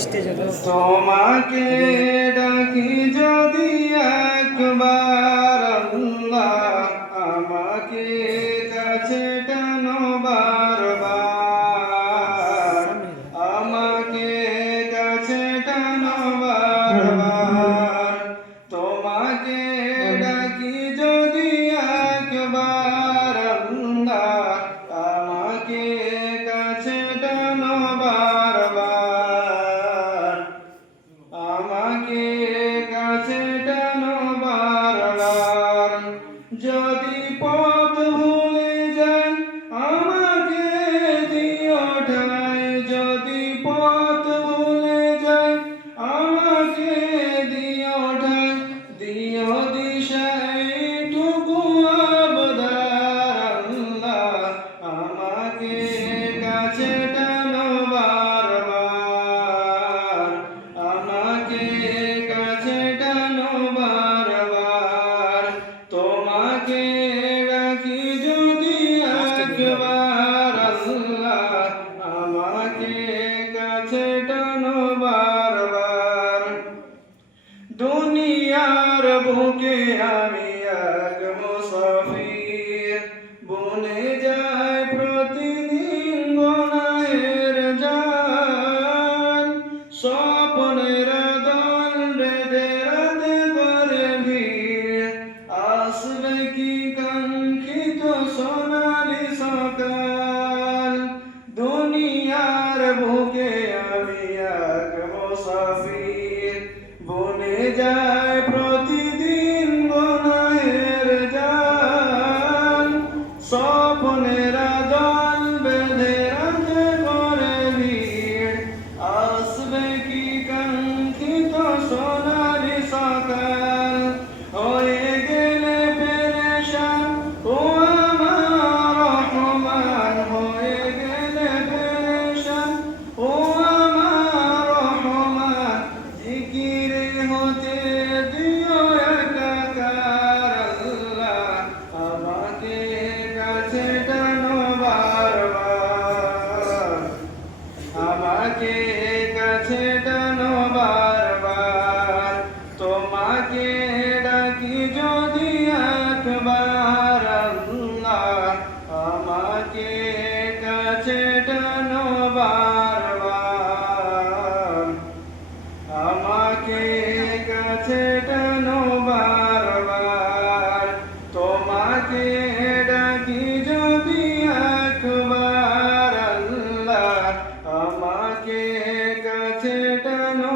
তোমাকে ডাকি যদি একবার আল্লাহ, আমাকে কাছে টানো বারবার, আমাকে কাছে টানো বারবার। তোমাকে ডাকি যদি একবার আল্লাহ, আমাকে কাছে টানো বারবার, আমাকে কাছে টানো বারবার। যদি পথ ভুলে যাই আমাকে দিও ঠাই, যদি পথ ভুলে যাই আমাকে দিও ঠাই, দিও দিশা এইটুকু আবদার আল্লাহ, আমাকে কাছে টানো বারবার, আমাকে কাছে টানো বারবার। তোমাকে ডাকি যদি একবার আল্লাহ, আমাকে কাছে টানো বারবার। দুনিয়ার বুকে আমি এক মুসাফির, বনে যায় প্রতিদিন গুনাহের জাল, স্বপ্নের দল বেঁধে রাতে করে ভিড়, আসবে কি কাঙ্ক্ষিত সোনালি সকাল। দুনিয়ার বুকে আমি এক মুসাফির, বনে যায় প্রতিদিন গুনাহের জাল, স্বপ্নের দল বেঁধে রাতে করে ভিড়, আসবে কি কাঙ্ক্ষিত সোনালি সকাল। হয়ে গেলে পেরেশান ও আমার রহমান, হয়ে গেলে পেরেশান ও আমার রহমান, জিকিরে হতে দিও একাকার আল্লাহ, আমাকে কাছে টানো বারবার, আমাকে কাছে টানো বারবার। তোমাকে ডাকি যদি একবার আল্লাহ, আমাকে কাছে টানো বারবার, আমাকে কাছে টানো বারবার। তোমাকে ডাকি যদি একবার আল্লাহ, আমাকে কাছে টানো